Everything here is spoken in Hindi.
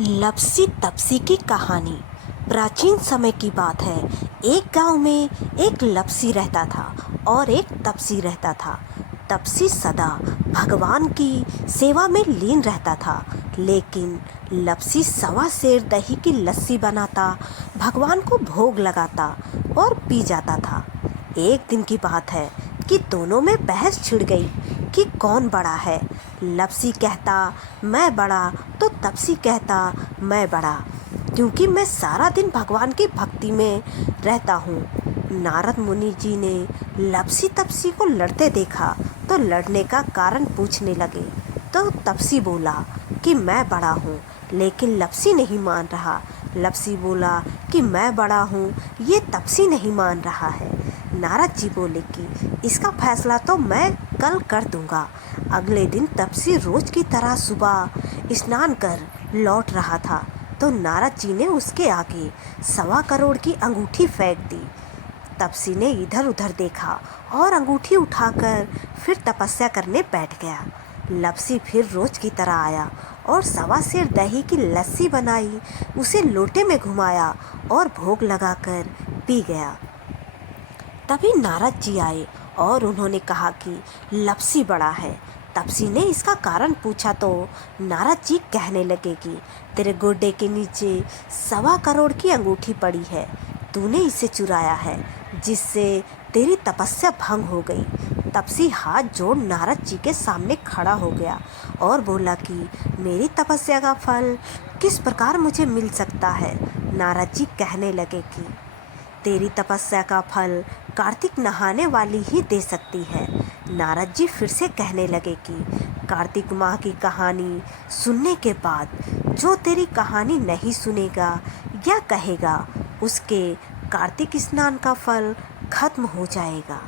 लपसी तपसी की कहानी। प्राचीन समय की बात है। एक गांव में एक लपसी रहता था और एक तपसी रहता था। तपसी सदा भगवान की सेवा में लीन रहता था, लेकिन लपसी सवा सेर दही की लस्सी बनाता, भगवान को भोग लगाता और पी जाता था। एक दिन की बात है कि दोनों में बहस छिड़ गई कि कौन बड़ा है। लपसी कहता मैं बड़ा, तो तपसी कहता मैं बड़ा, क्योंकि मैं सारा दिन भगवान की भक्ति में रहता हूँ। नारद मुनि जी ने लपसी तपसी को लड़ते देखा तो लड़ने का कारण पूछने लगे। तो तपसी बोला कि मैं बड़ा हूँ, लेकिन लपसी नहीं मान रहा। लपसी बोला कि मैं बड़ा हूँ, ये तपसी नहीं मान रहा है। नारद जी बोले कि इसका फैसला तो मैं कल कर दूंगा। अगले दिन तपसी रोज की तरह सुबह स्नान कर लौट रहा था तो नारद जी ने उसके आगे 1.25 करोड़ की अंगूठी फेंक दी। तपसी ने इधर उधर देखा और अंगूठी उठाकर फिर तपस्या करने बैठ गया। लपसी फिर रोज की तरह आया और 1.25 सेर दही की लस्सी बनाई, उसे लोटे में घुमाया और भोग लगाकर पी गया। तभी नारद जी आए और उन्होंने कहा कि लपसी बड़ा है। तपसी ने इसका कारण पूछा तो नारद जी कहने लगे कि तेरे गोडे के नीचे 1.25 करोड़ की अंगूठी पड़ी है, तूने इसे चुराया है, जिससे तेरी तपस्या भंग हो गई। तपसी हाथ जोड़ नारद जी के सामने खड़ा हो गया और बोला कि मेरी तपस्या का फल किस प्रकार मुझे मिल सकता है। नारद जी कहने लगे कि तेरी तपस्या का फल कार्तिक नहाने वाली ही दे सकती है। नारद जी फिर से कहने लगे कि कार्तिक माह की कहानी सुनने के बाद जो तेरी कहानी नहीं सुनेगा या कहेगा, उसके कार्तिक स्नान का फल खत्म हो जाएगा।